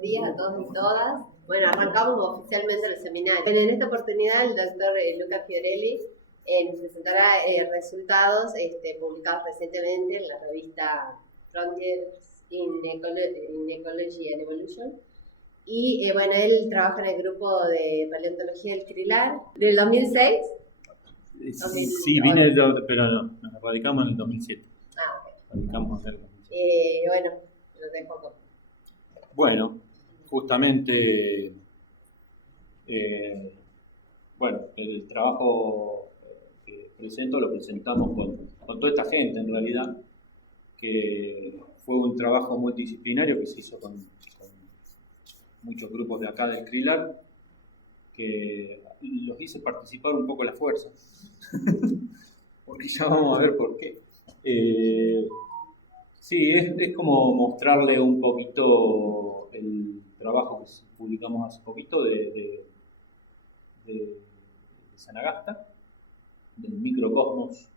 buenos días a todos y todas. Bueno, arrancamos oficialmente el seminario. Bueno, en esta oportunidad el doctor Luca Fiorelli nos presentará resultados publicados recientemente en la revista Frontiers in Ecology and Evolution. Y bueno, él trabaja en el grupo de paleontología del Crilar del 2006. Sí, vine, pero no, nos radicamos en el 2007. Ah, ok. Radicamos en el 2007. Bueno, lo dejo acá. Bueno, justamente, el trabajo que presento lo presentamos con toda esta gente, en realidad, que fue un trabajo multidisciplinario que se hizo con muchos grupos de acá del CRILAR, que los hice participar un poco a la fuerza, porque ya vamos a ver por qué. Sí, es como mostrarle un poquito el trabajo que publicamos hace poquito de Sanagasta, del microcosmos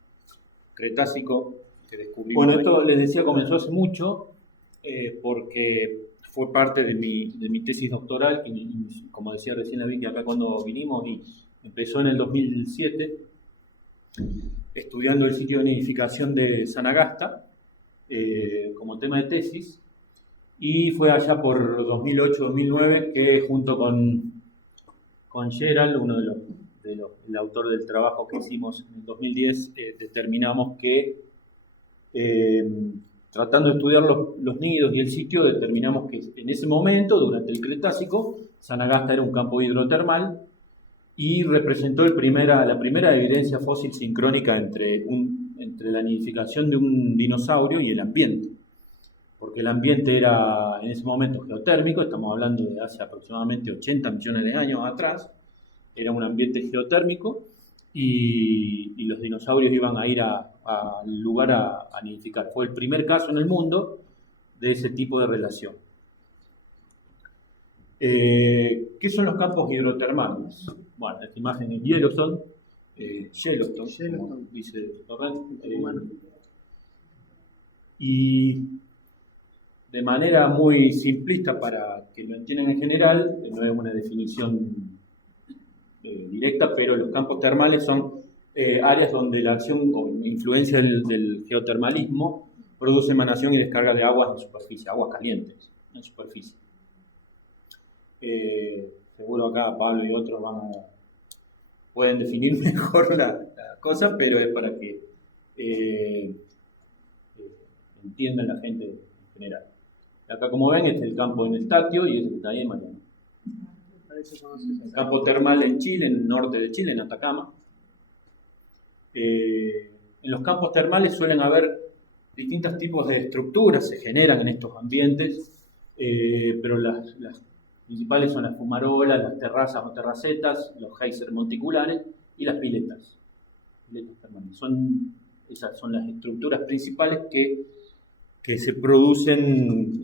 cretácico que descubrimos. Bueno, esto les decía comenzó hace mucho, porque fue parte de mi tesis doctoral, y como decía recién la Vicky acá cuando vinimos, y empezó en el 2007, estudiando el sitio de nidificación de Sanagasta, como tema de tesis, y fue allá por 2008-2009 que junto con Gerald, uno el autor del trabajo que hicimos en el 2010, determinamos que tratando de estudiar los nidos y el sitio, determinamos que en ese momento, durante el Cretácico, Sanagasta era un campo hidrotermal y representó la primera evidencia fósil sincrónica entre la nidificación de un dinosaurio y el ambiente. Porque el ambiente era en ese momento geotérmico, estamos hablando de hace aproximadamente 80 millones de años atrás, era un ambiente geotérmico y los dinosaurios iban a ir al lugar a nidificar. Fue el primer caso en el mundo de ese tipo de relación. ¿Qué son los campos hidrotermales? Bueno, esta imagen es Yellowstone, como dice Torrent, y de manera muy simplista para que lo entiendan en general, no es una definición directa, pero los campos termales son áreas donde la acción o influencia del geotermalismo produce emanación y descarga de aguas en superficie, aguas calientes en superficie. Seguro acá Pablo y otros pueden definir mejor la cosa, pero es para que entiendan la gente en general. Acá, como ven, este es el campo en Eustatio y este es el que está ahí en Mariana. El campo termal en Chile, en el norte de Chile, en Atacama. En los campos termales suelen haber distintos tipos de estructuras, se generan en estos ambientes, pero las principales son las fumarolas, las terrazas o terracetas, los geysers monticulares y las piletas termales. Esas son las estructuras principales que se producen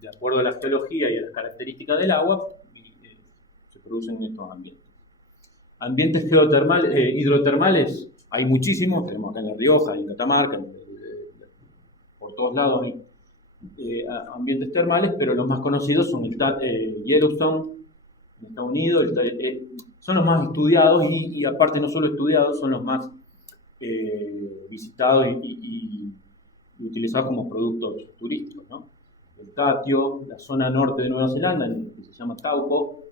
de acuerdo a la geología y a las características del agua, se producen en estos ambientes. Ambientes hidrotermales hay muchísimos, tenemos acá en La Rioja, en Catamarca, por todos lados hay ambientes termales, pero los más conocidos son Yellowstone, en Estados Unidos, son los más estudiados y aparte no solo estudiados, son los más visitados y utilizados como productos turísticos, ¿no? El Tatio, la zona norte de Nueva Zelanda, que se llama Taupo,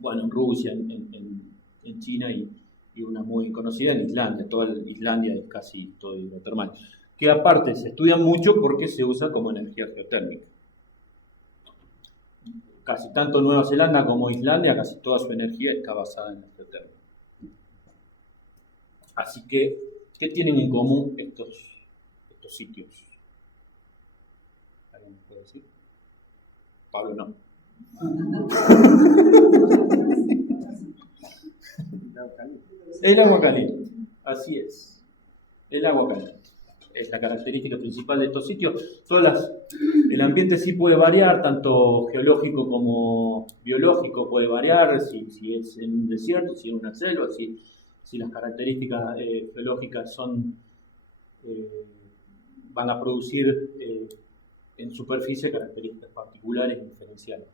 bueno, en Rusia, en China y una muy conocida en Islandia. Toda Islandia es casi todo hidrotermal, que aparte se estudia mucho porque se usa como energía geotérmica. Casi tanto Nueva Zelanda como Islandia, casi toda su energía está basada en la geotérmica. Así que, ¿qué tienen en común estos sitios? ¿Alguien me puede decir? Pablo no. El agua caliente, así es. El agua caliente es la característica principal de estos sitios. El ambiente sí puede variar, tanto geológico como biológico puede variar, si es en un desierto, si es una selva, si las características geológicas van a producir en superficie características particulares y diferenciales.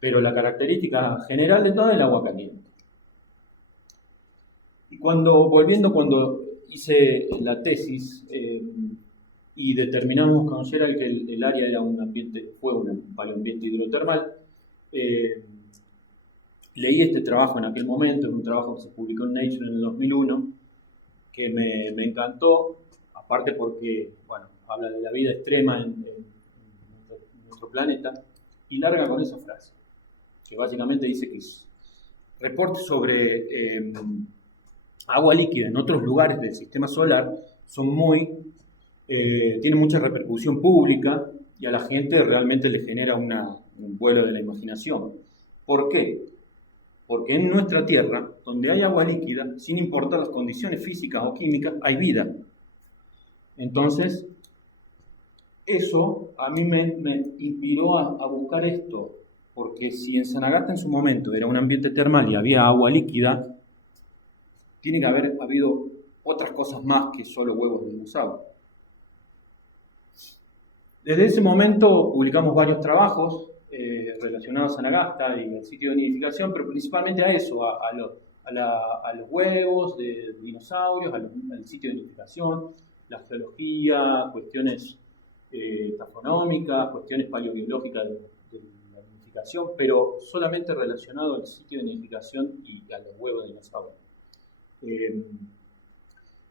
Pero la característica general de todo es el agua caliente. Y cuando hice la tesis y determinamos considerar que el área era fue un paleoambiente hidrotermal, leí este trabajo en aquel momento, es un trabajo que se publicó en Nature en el 2001, que me encantó, aparte porque, bueno, habla de la vida extrema en nuestro planeta, y larga con esa frase, que básicamente dice que reportes sobre agua líquida en otros lugares del sistema solar tienen mucha repercusión pública y a la gente realmente le genera un vuelo de la imaginación. ¿Por qué? Porque en nuestra Tierra, donde hay agua líquida, sin importar las condiciones físicas o químicas, hay vida. Entonces, eso a mí me inspiró a buscar esto, porque si en Sanagasta en su momento era un ambiente termal y había agua líquida, tiene que haber habido otras cosas más que solo huevos de dinosaurio. Desde ese momento publicamos varios trabajos relacionados a Sanagasta y al sitio de nidificación, pero principalmente a eso, a los huevos de dinosaurios, al sitio de nidificación, la geología, cuestiones taxonómicas, cuestiones paleobiológicas de la nidificación, pero solamente relacionado al sitio de nidificación y a los huevos de dinosaurios.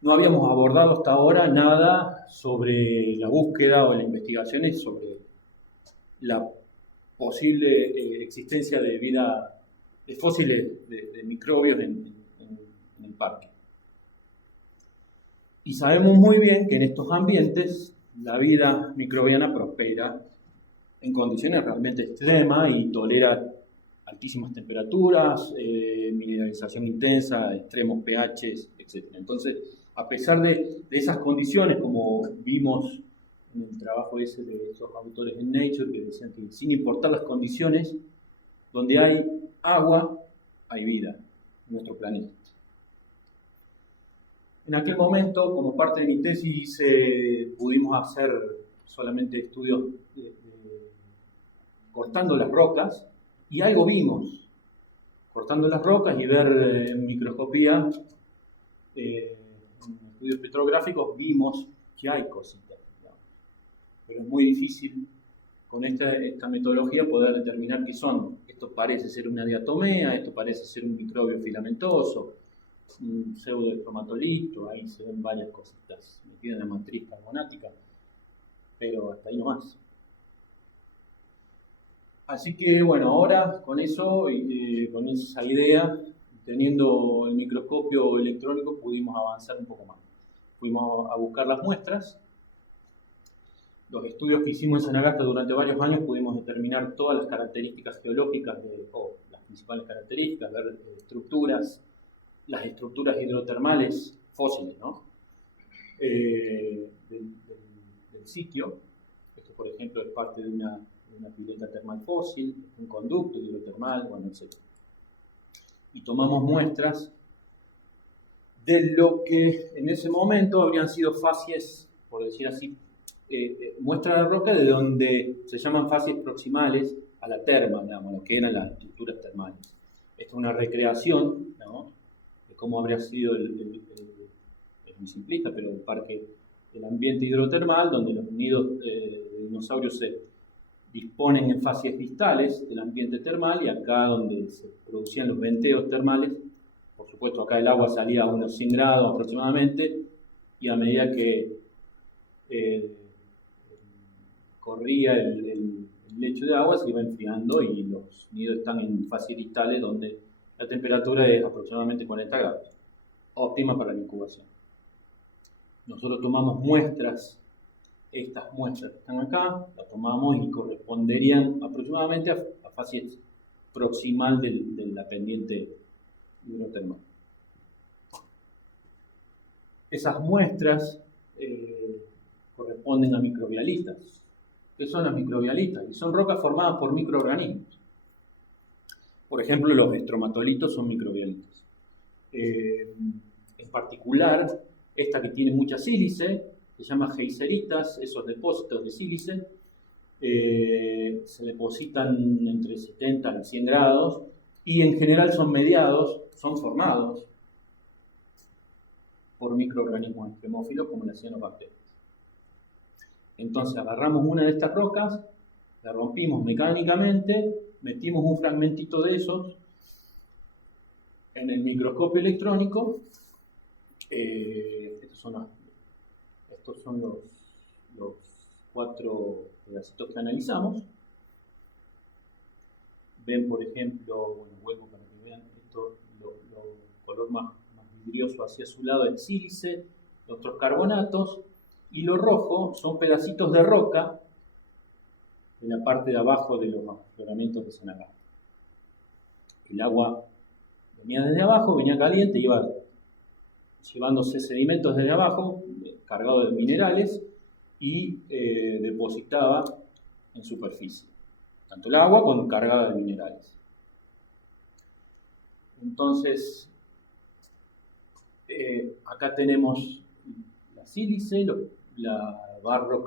No habíamos abordado hasta ahora nada sobre la búsqueda o las investigaciones sobre la posible existencia de vida, de fósiles de microbios en el parque. Y sabemos muy bien que en estos ambientes la vida microbiana prospera en condiciones realmente extremas y tolera altísimas temperaturas, mineralización intensa, extremos pHs, etc. Entonces, a pesar de esas condiciones, como vimos en el trabajo ese de esos autores en Nature, que decían que sin importar las condiciones, donde hay agua, hay vida en nuestro planeta. En aquel momento, como parte de mi tesis, pudimos hacer solamente estudios cortando las rocas, y algo vimos, cortando las rocas y ver en microscopía, en estudios petrográficos, vimos que hay cositas, digamos. Pero es muy difícil con esta metodología poder determinar qué son. Esto parece ser una diatomea, esto parece ser un microbio filamentoso, un pseudoestromatolito, ahí se ven varias cositas metidas en la matriz carbonática, pero hasta ahí no más. Así que bueno, ahora con eso, con esa idea, teniendo el microscopio electrónico, pudimos avanzar un poco más. Fuimos a buscar las muestras. Los estudios que hicimos en Sanagasta durante varios años pudimos determinar todas las características geológicas, o las principales características, ver las estructuras hidrotermales fósiles, ¿no? Del sitio. Esto, por ejemplo, es parte de una pileta termal fósil, un conducto hidrotermal, bueno, etc. Y tomamos muestras de lo que en ese momento habrían sido facies, por decir así, muestras de roca de donde se llaman facies proximales a la terma, digamos, lo que eran las estructuras termales. Esto es una recreación, ¿no?, de cómo habría sido es muy simplista, pero el ambiente hidrotermal, donde los nidos de dinosaurios se disponen en facies distales del ambiente termal, y acá donde se producían los venteos termales. Por supuesto, acá el agua salía a unos 100 grados aproximadamente, y a medida que corría el lecho de agua se iba enfriando, y los nidos están en facies distales donde la temperatura es aproximadamente 40 grados, óptima para la incubación. Nosotros tomamos muestras. Estas muestras que están acá, las tomamos y corresponderían aproximadamente a facies proximal de la pendiente hidrotermal. Esas muestras corresponden a microbialistas. ¿Qué son las microbialistas? Y son rocas formadas por microorganismos. Por ejemplo, los estromatolitos son microbialistas. En particular, esta que tiene mucha sílice, se llama geiseritas, esos depósitos de sílice, se depositan entre 70 y 100 grados y en general son mediados, son formados por microorganismos extremófilos como las cianobacterias. Entonces agarramos una de estas rocas, la rompimos mecánicamente, metimos un fragmentito de esos en el microscopio electrónico. Estos son los 4 pedacitos que analizamos. Ven, por ejemplo, bueno, vuelvo para que vean esto, lo color más vidrioso hacia su lado, el sílice, los otros carbonatos, y lo rojo son pedacitos de roca en la parte de abajo de los afloramientos de Sanagasta. El agua venía desde abajo, venía caliente, iba llevándose sedimentos desde abajo, cargado de minerales, y depositaba en superficie. Tanto el agua como cargada de minerales. Entonces, acá tenemos la sílice, la barro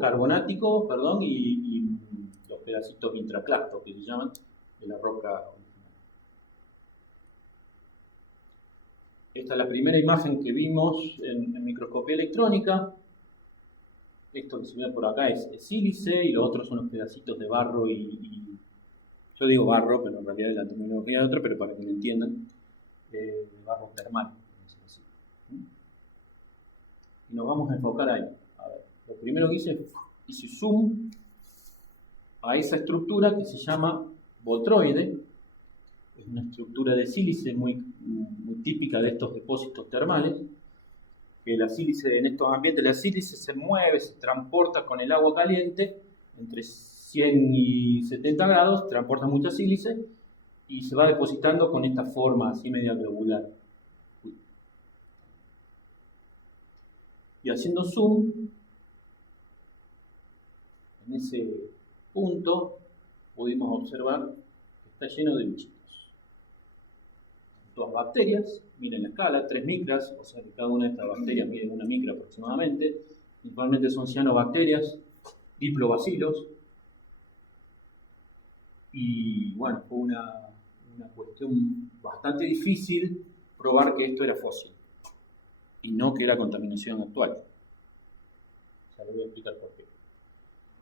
carbonático, perdón, y los pedacitos intraclastos que se llaman de la roca original. Esta es la primera imagen que vimos en microscopía electrónica. Esto que se ve por acá es sílice y los otros son los pedacitos de barro yo digo barro, pero en realidad es la terminología de otro, pero para que lo entiendan, de barro termal. Y nos vamos a enfocar ahí. A ver, lo primero que hice zoom a esa estructura que se llama botroide. Es una estructura de sílice muy típica de estos depósitos termales. Que la sílice, en estos ambientes, la sílice se mueve, se transporta con el agua caliente entre 100 y 70 grados, transporta mucha sílice y se va depositando con esta forma así media globular. Y haciendo zoom en ese punto pudimos observar que está lleno de bichitos. Todas bacterias, miren la escala, 3 micras, o sea que cada una de estas bacterias mide 1 micra aproximadamente. Principalmente son cianobacterias, diplobacilos. Y bueno, fue una cuestión bastante difícil probar que esto era fósil y no que era contaminación actual. Ya les voy a explicar por qué.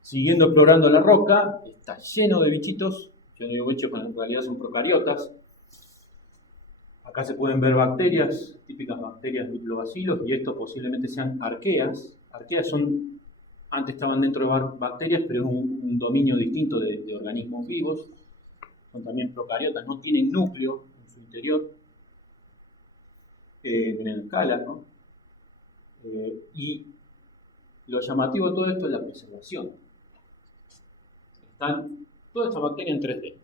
Siguiendo explorando la roca, está lleno de bichitos. Yo digo bichos, pero en realidad son procariotas. Acá se pueden ver bacterias, típicas bacterias diplobacilos, y estos posiblemente sean arqueas. Arqueas antes estaban dentro de bacterias, pero es un dominio distinto de organismos vivos. Son también procariotas, no tienen núcleo en su interior. Miren la escala, ¿no? Y lo llamativo de todo esto es la preservación. Están todas estas bacterias en 3D.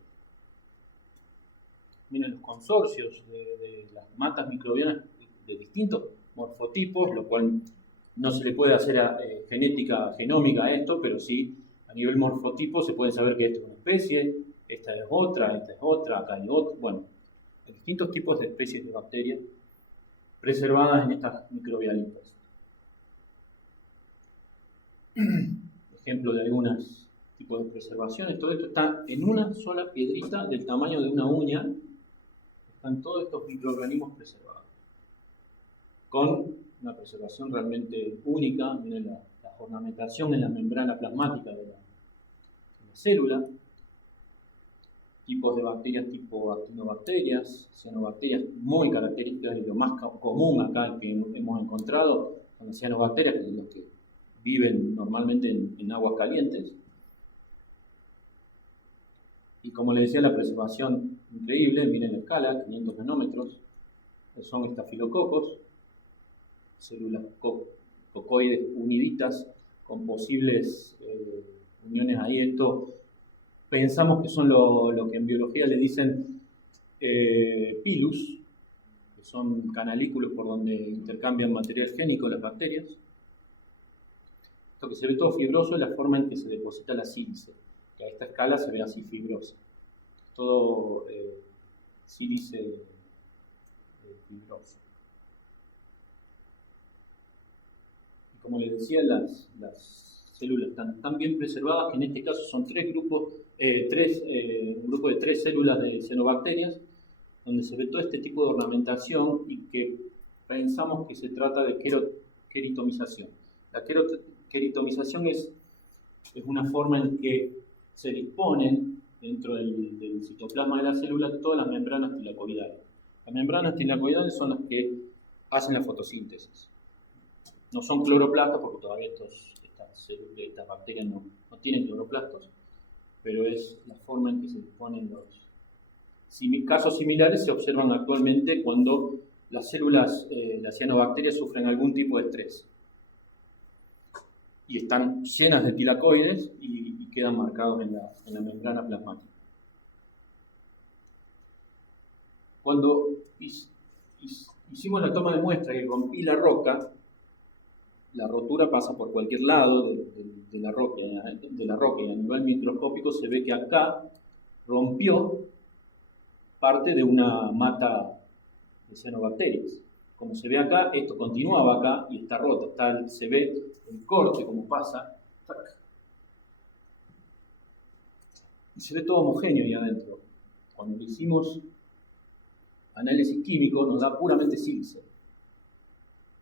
Miren los consorcios de las matas microbianas de distintos morfotipos, lo cual no se le puede hacer genética genómica a esto, pero sí a nivel morfotipo se puede saber que esta es una especie, esta es otra, acá hay otra. Bueno, hay distintos tipos de especies de bacterias preservadas en estas microbianitas. Ejemplo de algunos tipos de preservaciones. Todo esto está en una sola piedrita del tamaño de una uña. Están todos estos microorganismos preservados. Con una preservación realmente única. Miren la ornamentación en la membrana plasmática de la célula. Tipos de bacterias tipo actinobacterias, cianobacterias muy características, y lo más común acá que hemos encontrado son las cianobacterias, que son los que viven normalmente en aguas calientes. Y como les decía, la preservación increíble, miren la escala, 500 nanómetros, son estafilococos, células cocoides uniditas con posibles uniones ahí. Esto pensamos que son lo que en biología le dicen pilus, que son canalículos por donde intercambian material génico las bacterias. Esto que se ve todo fibroso es la forma en que se deposita la sílice, que a esta escala se ve así fibrosa. Todo sílice fibroso. Y como les decía, las células están tan bien preservadas que en este caso son tres grupos, un grupo de 3 células de cianobacterias, donde se ve todo este tipo de ornamentación y que pensamos que se trata de queritomización. La queritomización es una forma en que se disponen dentro del citoplasma de la célula todas las membranas tilacoidales. Las membranas tilacoidales son las que hacen la fotosíntesis. No son cloroplastos porque todavía estas bacterias no tienen cloroplastos, pero es la forma en que se disponen los... Casos similares se observan actualmente cuando las células, las cianobacterias sufren algún tipo de estrés y están llenas de tilacoides y quedan marcados en la membrana plasmática. Cuando hicimos la toma de muestra y rompí la roca, la rotura pasa por cualquier lado de la roca y a nivel microscópico se ve que acá rompió parte de una mata de cianobacterias. Como se ve acá, esto continuaba acá y está roto. Se ve el corte como pasa. Y se ve todo homogéneo ahí adentro. Cuando hicimos análisis químico nos da puramente sílice.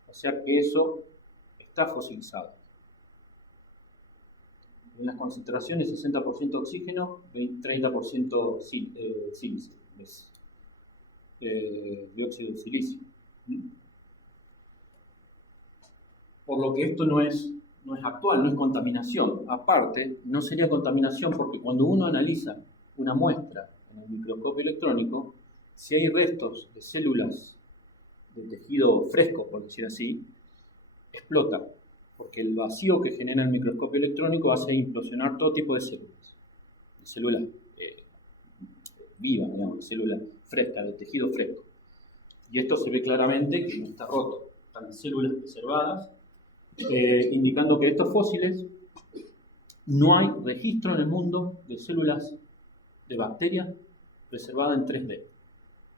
O sea que eso está fosilizado. En las concentraciones 60% oxígeno, 30% sílice, dióxido de silicio. Por lo que esto no es actual, no es contaminación. Aparte, no sería contaminación porque cuando uno analiza una muestra en el microscopio electrónico, si hay restos de células de tejido fresco, por decir así, explota, porque el vacío que genera el microscopio electrónico hace implosionar todo tipo de células vivas, digamos, células frescas, de tejido fresco. Y esto se ve claramente que no está roto, están las células preservadas, indicando que estos fósiles no hay registro en el mundo de células de bacterias preservadas en 3D.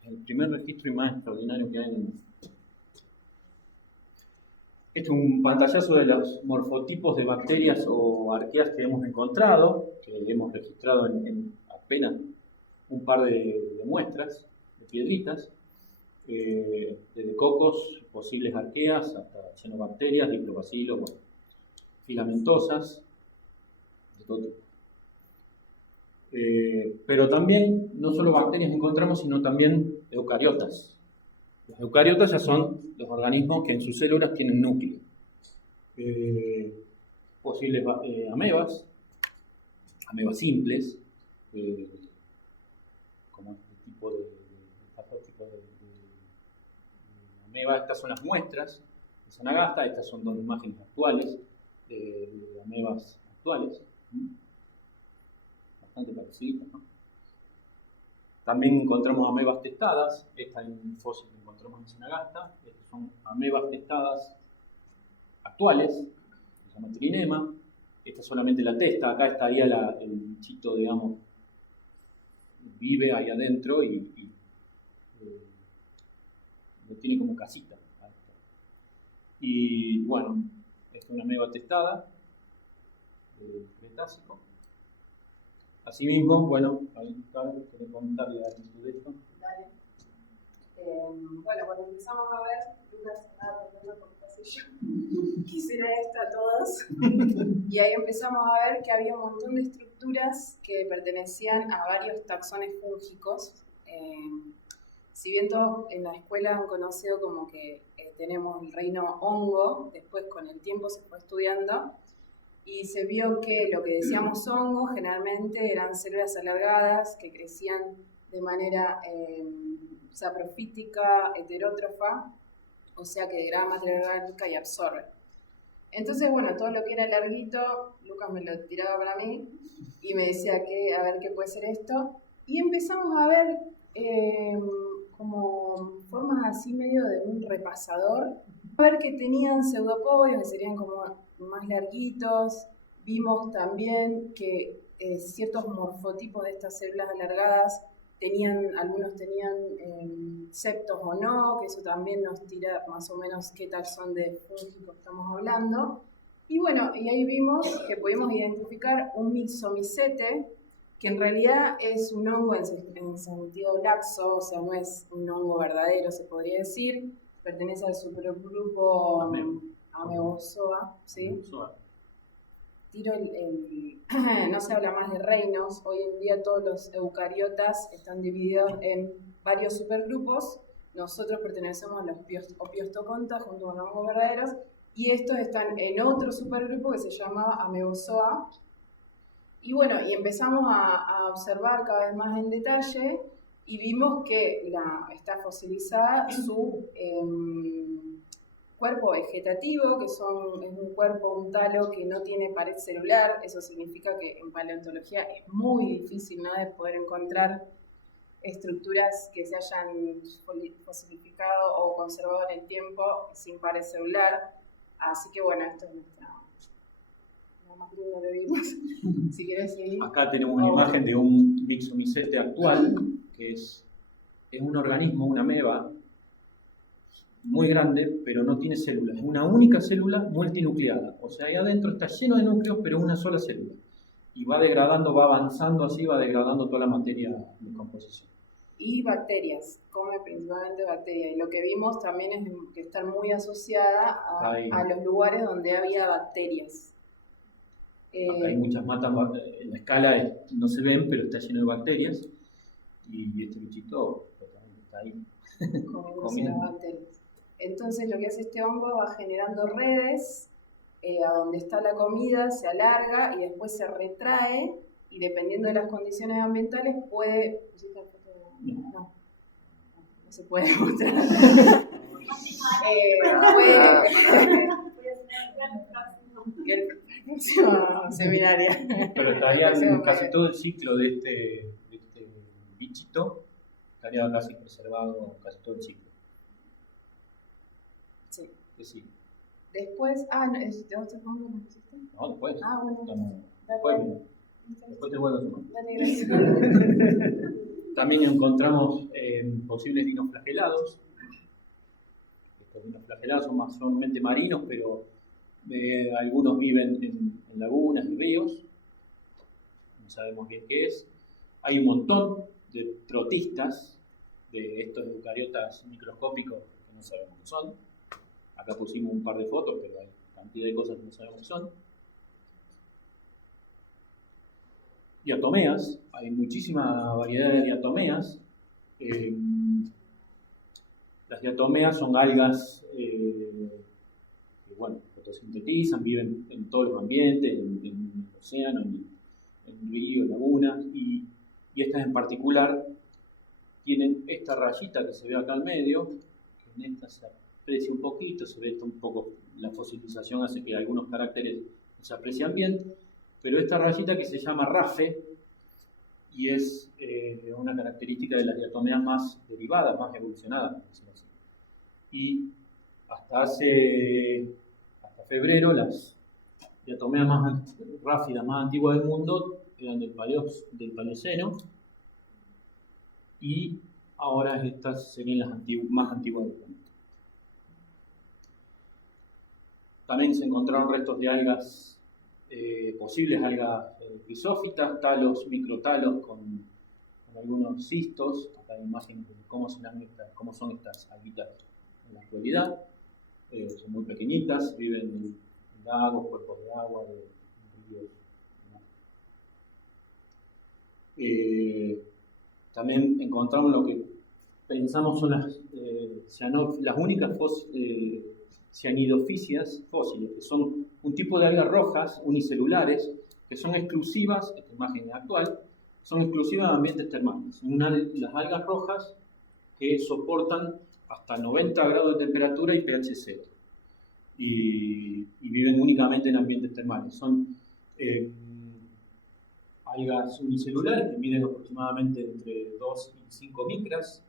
Es el primer registro y más extraordinario que hay en el mundo. Este es un pantallazo de los morfotipos de bacterias o arqueas que hemos encontrado, que hemos registrado en apenas un par de muestras, de piedritas, desde cocos, posibles arqueas, hasta cianobacterias, diplobacilos, filamentosas, de todo tipo. Pero también, no solo bacterias encontramos, sino también eucariotas. Los eucariotas ya son los organismos que en sus células tienen núcleo. Posibles amebas simples, como este tipo de ameba. Estas son las muestras de Sanagasta, estas son dos imágenes actuales de amebas actuales, bastante parecidas, ¿no? También encontramos amebas testadas, esta es un fósil que encontramos en Sanagasta, estas son amebas testadas actuales, se llama trinema, esta es solamente la testa, acá estaría el bichito, digamos, vive ahí adentro y lo tiene como casita. Y bueno, esta es una ameba testada del Cretácico. Asimismo, bueno, ahí ¿querés comentarle algo de esto? Dale. Bueno, cuando empezamos a ver, Lucas estaba tratando por qué sé yo, quisiera esto a todos, y ahí empezamos a ver que había un montón de estructuras que pertenecían a varios taxones fúngicos. Si bien todos en la escuela han conocido como que tenemos el reino hongo, después con el tiempo se fue estudiando, y se vio que lo que decíamos hongo generalmente eran células alargadas que crecían de manera saprofítica, heterótrofa, o sea que degrada materia orgánica y absorbe. Entonces, bueno, todo lo que era larguito, Lucas me lo tiraba para mí y me decía que a ver qué puede ser esto. Y empezamos a ver como formas así medio de un repasador, a ver que tenían pseudopodios, que serían como más larguitos. Vimos también que ciertos morfotipos de estas células alargadas algunos tenían septos o no, que eso también nos tira más o menos qué taxón de fúngico estamos hablando. Y bueno, y ahí vimos que pudimos identificar un myxomycete, que en realidad es un hongo en sentido laxo, o sea, no es un hongo verdadero, se podría decir. Pertenece al supergrupo Amebozoa, ¿sí? Tiro no se habla más de reinos. Hoy en día todos los eucariotas están divididos en varios supergrupos. Nosotros pertenecemos a los Opiostoconta junto con los hongos verdaderos, y estos están en otro supergrupo que se llama Amebozoa. Y bueno, y empezamos a observar cada vez más en detalle y vimos que está fosilizada su cuerpo vegetativo, que es un cuerpo, un talo que no tiene pared celular. Eso significa que en paleontología es muy difícil, ¿no?, de poder encontrar estructuras que se hayan fosilificado o conservado en el tiempo sin pared celular. Así que bueno, esto es lo más lindo que vimos. Si quieres seguir. Acá tenemos una imagen de un myxomycete actual, que es un organismo, una ameba, muy grande, pero no tiene células. Es una única célula multinucleada. O sea, ahí adentro está lleno de núcleos, pero una sola célula. Y va degradando, va avanzando así, va degradando toda la materia de composición. Y bacterias, come principalmente bacterias. Y lo que vimos también es que está muy asociada a los lugares donde había bacterias. Acá hay muchas matas, en la escala no se ven, pero está lleno de bacterias. Y este bichito está ahí. Comiendo bacterias. Entonces lo que hace este hongo va generando redes a donde está la comida, se alarga y después se retrae, y dependiendo de las condiciones ambientales puede... No se puede mostrar. El próximo seminario. Pero estaría en casi todo el ciclo de este bichito, estaría casi preservado casi todo el ciclo. Sí. Que sí. Después, ¿de otro hongo me pusiste? No, después. Bueno. Después te vuelvo a sumar. Dale, gracias. También encontramos posibles dinoflagelados. Estos dinoflagelados son mayormente marinos, pero algunos viven en lagunas y ríos. No sabemos bien qué es. Hay un montón de protistas, de estos eucariotas microscópicos que no sabemos qué son. Acá pusimos un par de fotos, pero hay cantidad de cosas que no sabemos qué son. Diatomeas, hay muchísima variedad de diatomeas. Las diatomeas son algas que, fotosintetizan, viven en todos los ambientes, en el océano, en ríos, lagunas, y estas en particular tienen esta rayita que se ve acá al medio, que en esta se aprecia un poquito, se ve esto un poco, la fosilización hace que algunos caracteres no se aprecian bien, pero esta rayita que se llama RAFE, y es una característica de las diatomeas más derivadas, más evolucionadas, por decirlo así. Y hasta febrero, las diatomeas más ráfidas, más antiguas del mundo, eran del Paleoceno, y ahora estas serían las más antiguas del mundo. También se encontraron restos de algas, posibles algas pisófitas, talos, microtalos con algunos cistos. Acá hay imágenes de cómo son estas alguitas en la actualidad. Son muy pequeñitas, viven en lagos, cuerpos de agua, ríos. También encontramos lo que pensamos son las únicas cianidofisias fósiles, que son un tipo de algas rojas unicelulares que son exclusivas, esta imagen actual, son exclusivas de ambientes termales. Las algas rojas que soportan hasta 90 grados de temperatura y pH 0. Y viven únicamente en ambientes termales. Son algas unicelulares que miden aproximadamente entre 2 y 5 micras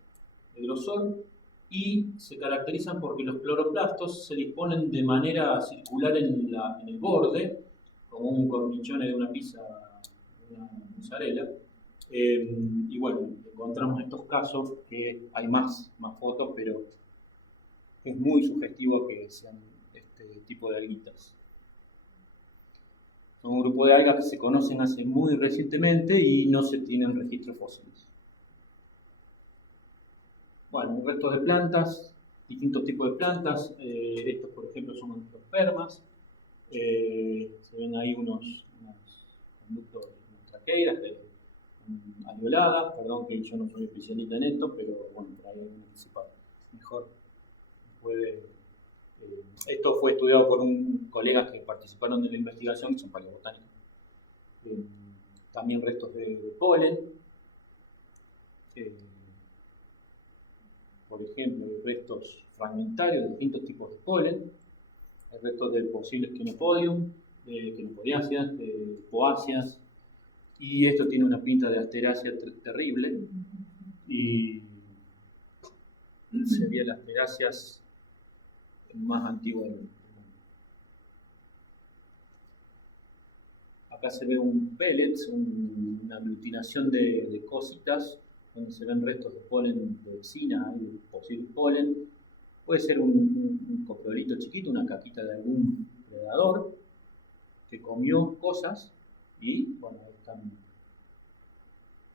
de grosor, y se caracterizan porque los cloroplastos se disponen de manera circular en el borde, como un cornichone de una pizza, una mozzarella. Y bueno, encontramos estos casos que hay más fotos, pero es muy sugestivo que sean este tipo de alguitas. Son un grupo de algas que se conocen hace muy recientemente y no se tienen registros fósiles. Bueno, restos de plantas, distintos tipos de plantas. Estos, por ejemplo, son endospermas. Se ven ahí unos conductos de traqueiras, alveoladas. Perdón que yo no soy especialista en esto, pero bueno, por ahí alguien que sepa mejor puede. Esto fue estudiado por colegas que participaron de la investigación, que son paleobotánicos. También restos de polen. Por ejemplo, hay restos fragmentarios de distintos tipos de polen. Hay restos de posibles Chenopodium, de Chenopodiáceas, de Poáceas. Y esto tiene una pinta de Asterácea terrible. Y sería las Asteráceas más antiguo del mundo. Acá se ve un pellet, una aglutinación de cositas, donde se ven restos de polen de vecina, hay posible polen. Puede ser un coprolito chiquito, una caquita de algún predador que comió cosas y, bueno, ahí están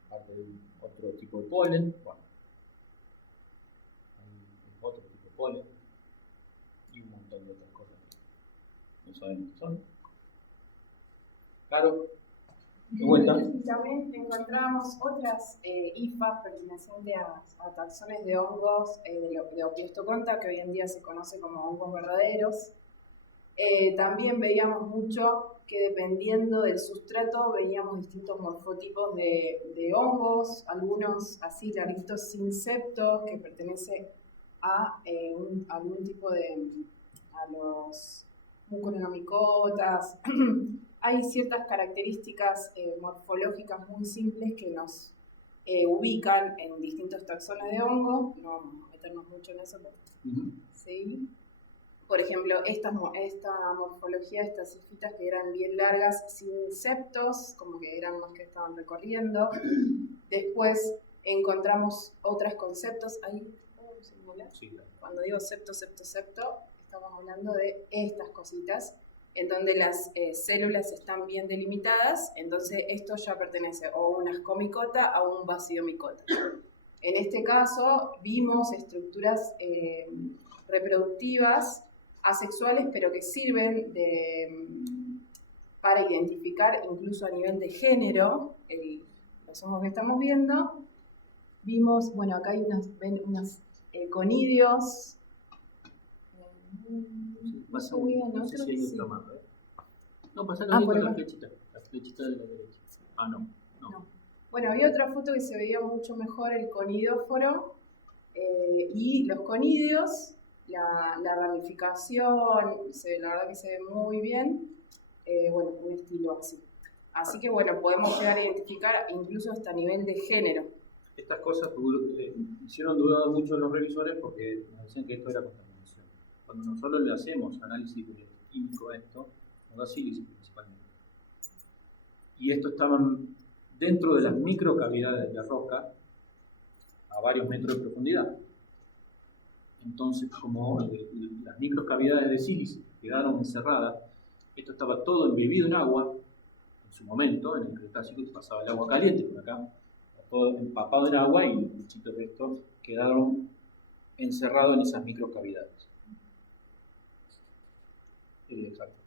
parte de otro tipo de polen. Bueno, hay otro tipo de polen. Y un montón de otras cosas que no sabemos qué son. Claro, de vuelta. Y también encontramos otras hifas pertenecientes a taxones de hongos de Ophiostockonta, que hoy en día se conoce como hongos verdaderos. También veíamos mucho que dependiendo del sustrato veíamos distintos morfotipos de hongos, algunos así larguitos sin septo, que pertenece a algún tipo a los mucoramicotas. Hay ciertas características morfológicas muy simples que nos ubican en distintos taxones de hongo. No vamos a meternos mucho en eso, pero, ¿sí? Por ejemplo, esta morfología, estas hifitas que eran bien largas, sin septos, como que eran más que estaban recorriendo. Después encontramos otros conceptos. Ahí, Sí, claro. Cuando digo septo, estamos hablando de estas cositas, en donde las células están bien delimitadas, entonces esto ya pertenece o a una ascomicota o a un basidiomicota. En este caso vimos estructuras reproductivas asexuales, pero que sirven para identificar incluso a nivel de género los hongos que estamos viendo. Vimos, bueno, acá hay unos conidios. Pasa no sé si hay otra más, ¿eh? No, pasa lo mismo con la flechita de la derecha. No. Bueno, había otra foto que se veía mucho mejor el conidóforo y los conidios, la ramificación, la verdad que se ve muy bien, bueno, un estilo así. Así que bueno, podemos llegar a identificar incluso hasta nivel de género. Estas cosas hicieron dudar mucho a los revisores porque nos decían que esto era contaminación. Cuando nosotros le hacemos análisis químico a esto, nos da sílice principalmente. Y estos estaban dentro de las microcavidades de la roca a varios metros de profundidad. Entonces, como las microcavidades de sílice quedaron encerradas, esto estaba todo embebido en agua, en su momento, en el Cretácico pasaba el agua caliente por acá, todo empapado en agua y los bichitos de estos quedaron encerrados en esas microcavidades. Exacto.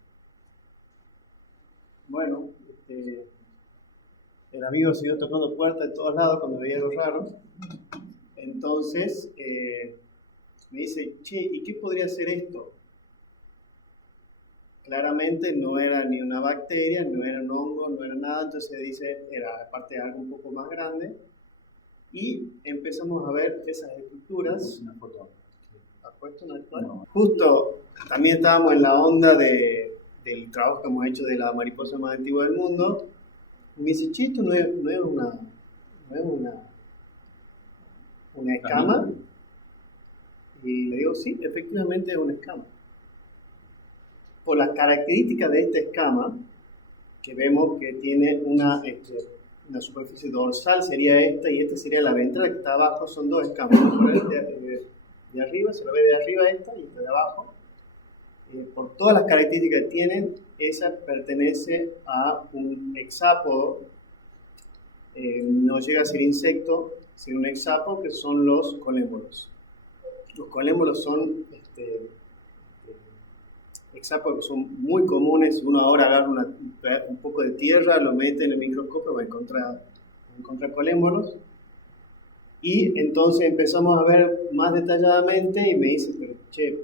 Bueno, el amigo siguió tocando puertas de todos lados cuando veía algo raro. Entonces me dice, che, ¿y qué podría ser esto? Claramente no era ni una bacteria, no era un hongo, no era nada. Entonces dice, era aparte de algo un poco más grande. Y empezamos a ver esas estructuras. Una foto. ¿Has puesto una actual? No. Justo, también estábamos en la onda del trabajo que hemos hecho de la mariposa más antigua del mundo. Y me dice, che, esto no es una escama. Y le digo, sí, efectivamente es una escama. Por las características de esta escama, que vemos que tiene una superficie dorsal, sería esta, y esta sería la ventral que está abajo, son dos escamas. De arriba, se lo ve de arriba esta y esta de abajo. por todas las características que tienen, esa pertenece a un hexápodo. No llega a ser insecto, sino un hexápodo, que son los colémbolos. Los colémbolos son hexápodos que son muy comunes. Uno ahora agarra un poco de tierra, lo mete en el microscopio, va a encontrar colémbolos. Y entonces empezamos a ver más detalladamente y me dice, pero che,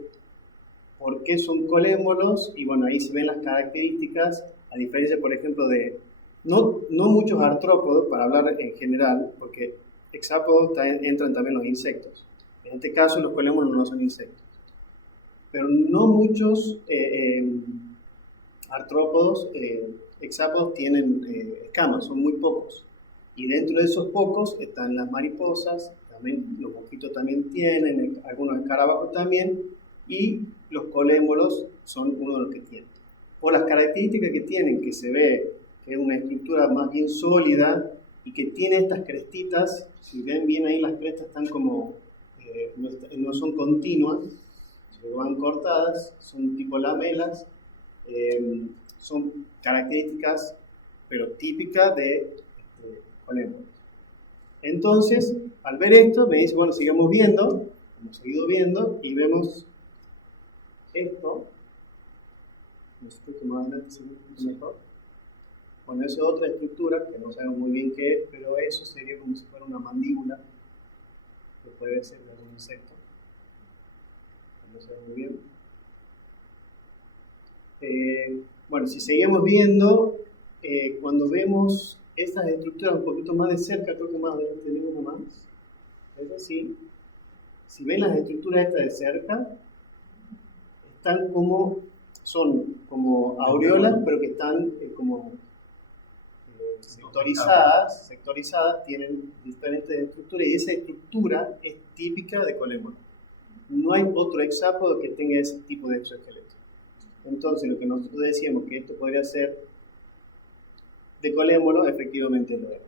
¿por qué son colémbolos? Y bueno, ahí se ven las características, a diferencia, por ejemplo, de no muchos artrópodos, para hablar en general, porque hexápodos entran también los insectos. En este caso, los colémbolos no son insectos. Pero no muchos artrópodos, hexápodos, tienen escamas, son muy pocos. Y dentro de esos pocos están las mariposas, también los mosquitos también tienen, algunos escarabajos también, y los colémbolos son uno de los que tienen. Por las características que tienen, que se ve que es una estructura más bien sólida y que tiene estas crestitas, si ven bien ahí las crestas están como, no son continuas, se van cortadas, son tipo lamelas, son características pero típicas de colémbolos. Entonces, al ver esto, me dice, bueno, sigamos viendo, hemos seguido viendo y vemos esto. No sé qué más adelante se ve mejor. Bueno, eso es otra estructura que no sabemos muy bien qué es, pero eso sería como si fuera una mandíbula, que puede ser de algún insecto. No sé muy bien. Bueno, si seguimos viendo, cuando vemos estas estructuras un poquito más de cerca, creo que más adelante tenemos una más. Es decir, si ven las estructuras estas de cerca, están son como aureolas, pero que están como sectorizadas, tienen diferentes estructuras, y esa estructura es típica de colémbolos. No hay otro hexápodo que tenga ese tipo de exoesqueleto. Entonces, lo que nosotros decíamos que esto podría ser de colémbolo, efectivamente lo es.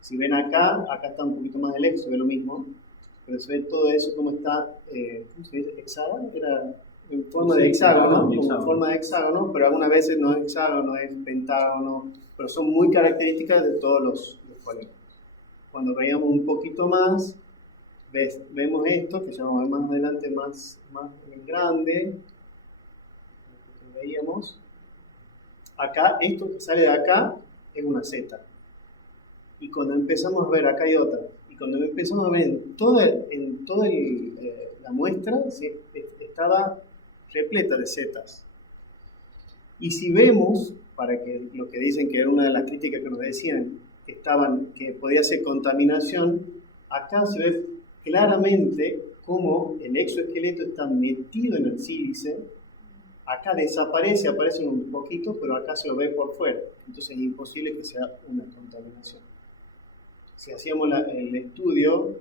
Si ven acá está un poquito más del exo, ve lo mismo, pero se ve todo eso como está, ¿cómo se dice? ¿Hexágono? Era en forma de hexágono, como forma de hexágono, pero algunas veces no es hexágono, es pentágono, pero son muy características de todos los colémbolos. Cuando veíamos un poquito más, vemos esto, que ya vamos a ver más adelante, más grande, lo que veíamos. Acá, esto que sale de acá, es una Z. Y cuando empezamos a ver, acá hay otra, y cuando empezamos a ver en toda la muestra, ¿sí? Estaba repleta de Zetas. Y si vemos, para que lo que dicen que era una de las críticas que nos decían, que podía ser contaminación, acá se ve claramente cómo el exoesqueleto está metido en el sílice. Acá desaparece, aparece un poquito, pero acá se lo ve por fuera. Entonces es imposible que sea una contaminación. Si hacíamos el estudio,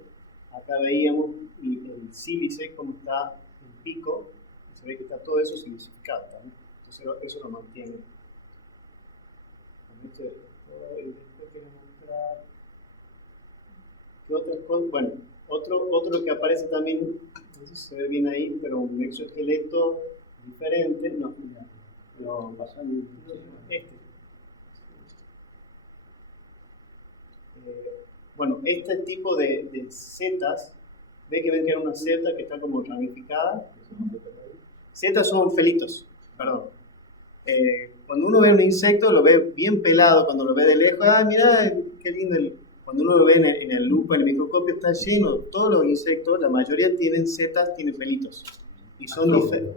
acá veíamos el sílice, como está en pico, y se ve que está todo eso silicificado también. Entonces eso lo mantiene. Después quiero mostrar. ¿Qué otras cosas? Bueno, otro que aparece también, no sé si se ve bien ahí, pero un exoesqueleto diferente, no, pero pasando bueno, este tipo de setas, ven que era una seta que está como ramificada. Setas son felitos, perdón. Cuando uno ve un insecto lo ve bien pelado, cuando lo ve de lejos, mira qué lindo. Cuando uno lo ve en el lupa, en el microscopio, está lleno, todos los insectos, la mayoría tienen setas, tienen felitos. Y son diferentes.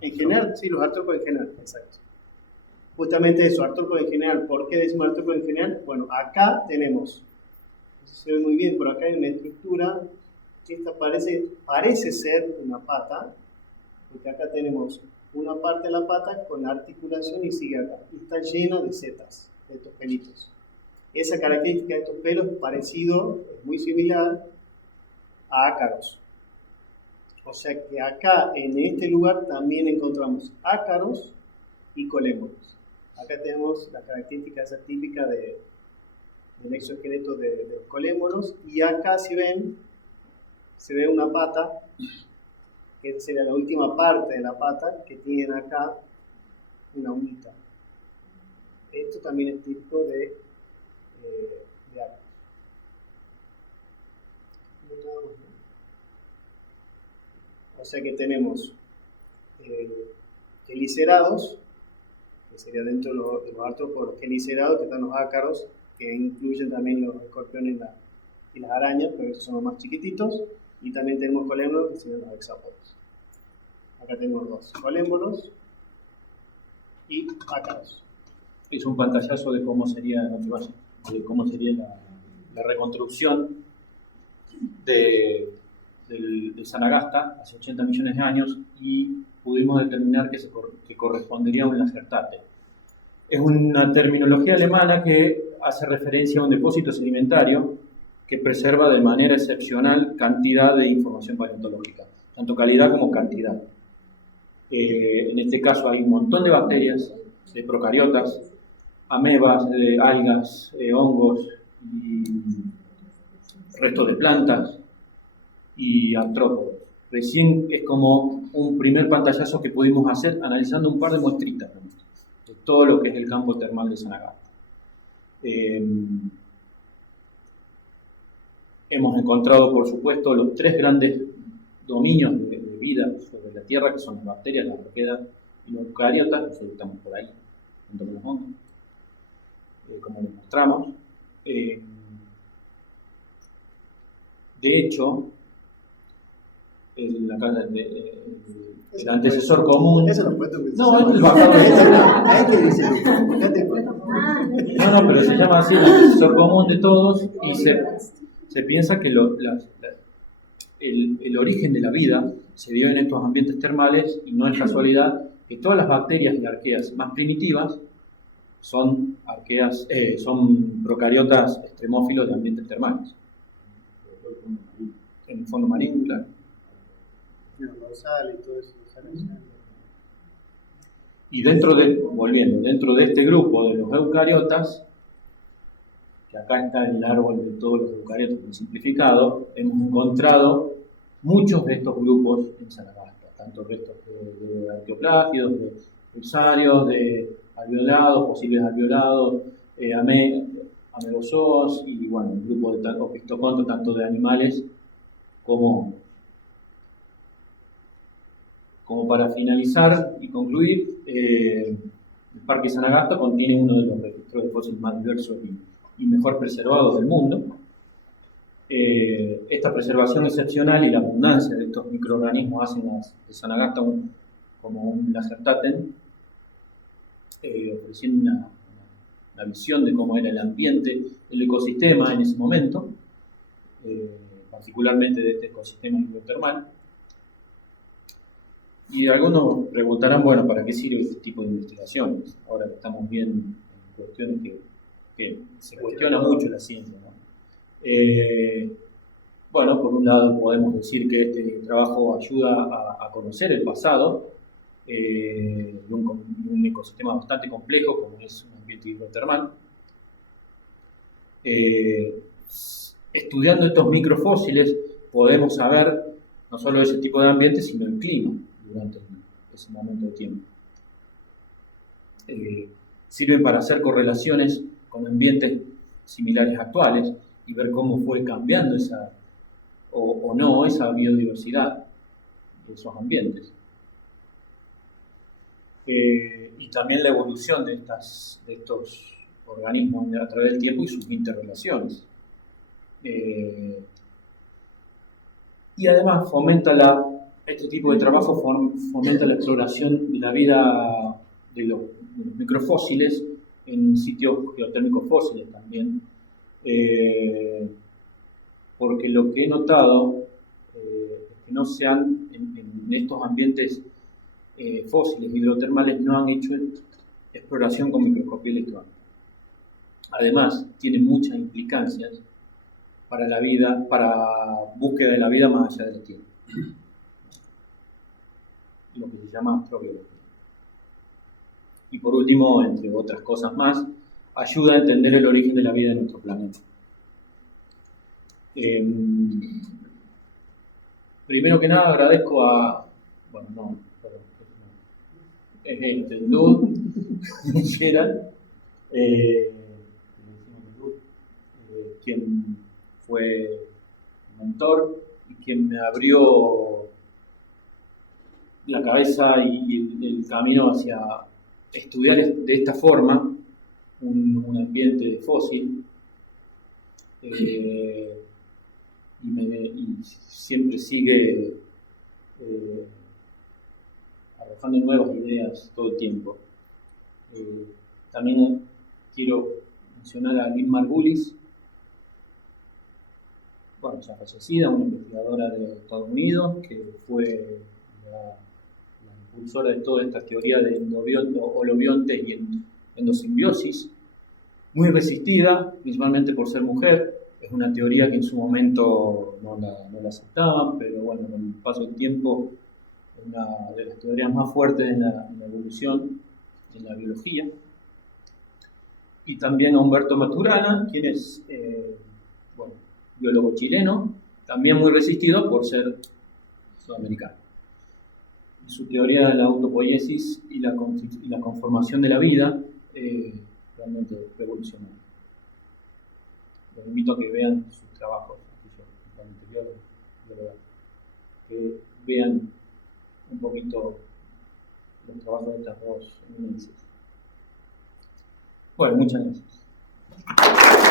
En general, sí, los artrópodos en general, exacto. Justamente eso, artrópodos en general. ¿Por qué decimos artrópodos en general? Bueno, acá tenemos, no sé si se ve muy bien, pero acá hay una estructura que esta parece ser una pata, porque acá tenemos una parte de la pata con la articulación y sigue acá. Y está llena de setas, de estos pelitos. Esa característica de estos pelos es parecido, es muy similar a ácaros. O sea que acá, en este lugar, también encontramos ácaros y colémbolos. Acá tenemos la característica esa típica del exoesqueleto de los colémbolos. Y acá, si ven, se ve una pata que sería la última parte de la pata, que tienen acá una uñita. Esto también es típico de ácaros. O sea que tenemos quelicerados, que sería dentro de los artrópodos, quelicerados, que están los ácaros, que incluyen también los escorpiones y las arañas, pero estos son los más chiquititos, y también tenemos colémbolos, que serían los hexápodos. Acá tenemos dos, colémbolos y ácaros. Es un pantallazo de cómo sería, la reconstrucción de Sanagasta hace 80 millones de años, y pudimos determinar que correspondería a un Lacertate. Es una terminología alemana que hace referencia a un depósito sedimentario que preserva de manera excepcional cantidad de información paleontológica, tanto calidad como cantidad. En este caso hay un montón de bacterias, de procariotas, amebas, algas, hongos, y restos de plantas y artrópodos. Recién es como un primer pantallazo que pudimos hacer analizando un par de muestritas de todo lo que es el campo termal de Sanagasta. Hemos encontrado, por supuesto, los tres grandes dominios de vida sobre la Tierra, que son las bacterias, las arqueas y los eucariotas. Nosotros estamos por ahí, junto con los hongos, como les mostramos. De hecho, el antecesor común. Eso lo puedo pensar. No, es el bajado de No, pero se llama así, el antecesor común de todos, y se piensa que el origen de la vida se dio en estos ambientes termales, y no es casualidad que todas las bacterias y arqueas más primitivas son procariotas extremófilos de ambientes termales. En el fondo marino, claro. Y dentro de este grupo de los eucariotas, que acá está el árbol de todos los eucariotas simplificado, hemos encontrado muchos de estos grupos en Sanagasta, tanto restos de arqueoplágidos, de pulsarios, de alveolados, posibles alveolados, amebozoos, y bueno, un grupo de opisthocondros, tanto de animales como para finalizar y concluir. El Parque Sanagasta contiene uno de los registros de fósiles más diversos y mejor preservados del mundo. Esta preservación excepcional y la abundancia de estos microorganismos hacen de Sanagasta como un Lacertaten, ofreciendo una visión de cómo era el ambiente, el ecosistema en ese momento, particularmente de este ecosistema hidrotermal. Y algunos preguntarán, bueno, ¿para qué sirve este tipo de investigaciones? Ahora que estamos viendo cuestiones que se cuestiona mucho la ciencia, ¿no? Bueno, por un lado podemos decir que este trabajo ayuda a conocer el pasado de un ecosistema bastante complejo como es un ambiente hidrotermal. Estudiando estos microfósiles podemos saber no solo ese tipo de ambiente, sino el clima durante ese momento de tiempo. Sirven para hacer correlaciones con ambientes similares actuales y ver cómo fue cambiando esa biodiversidad de esos ambientes. Y también la evolución de estos organismos a través del tiempo y sus interrelaciones. Y además este tipo de trabajo fomenta la exploración de la vida de los microfósiles en sitios geotérmicos fósiles también, porque lo que he notado es que en estos ambientes fósiles hidrotermales no han hecho exploración con microscopía electrónica. Además, tiene muchas implicancias para búsqueda de la vida más allá de la Tierra, lo que se llama astrobiología. Y por último, entre otras cosas más, ayuda a entender el origen de la vida en nuestro planeta. Primero que nada agradezco a bueno, no, perdón, Lud Gerald, quien fue mentor y quien me abrió la cabeza y el camino hacia estudiar de esta forma un ambiente fósil, y siempre sigue arrojando nuevas ideas todo el tiempo. También quiero mencionar a Lynn Margulis, bueno, ya fallecida, una investigadora de Estados Unidos, que fue la impulsora de toda esta teoría de holobiontes y endosimbiosis, muy resistida, principalmente por ser mujer. Es una teoría que en su momento no la aceptaban, pero bueno, con el paso del tiempo es una de las teorías más fuertes en la evolución, en la biología. Y también a Humberto Maturana, quien es biólogo chileno, también muy resistido por ser sudamericano. Su teoría de la autopoiesis y la conformación de la vida realmente revolucionaria. Los invito a que vean sus trabajos, que vean un poquito los trabajos de estas dos eminencias. Bueno, muchas gracias.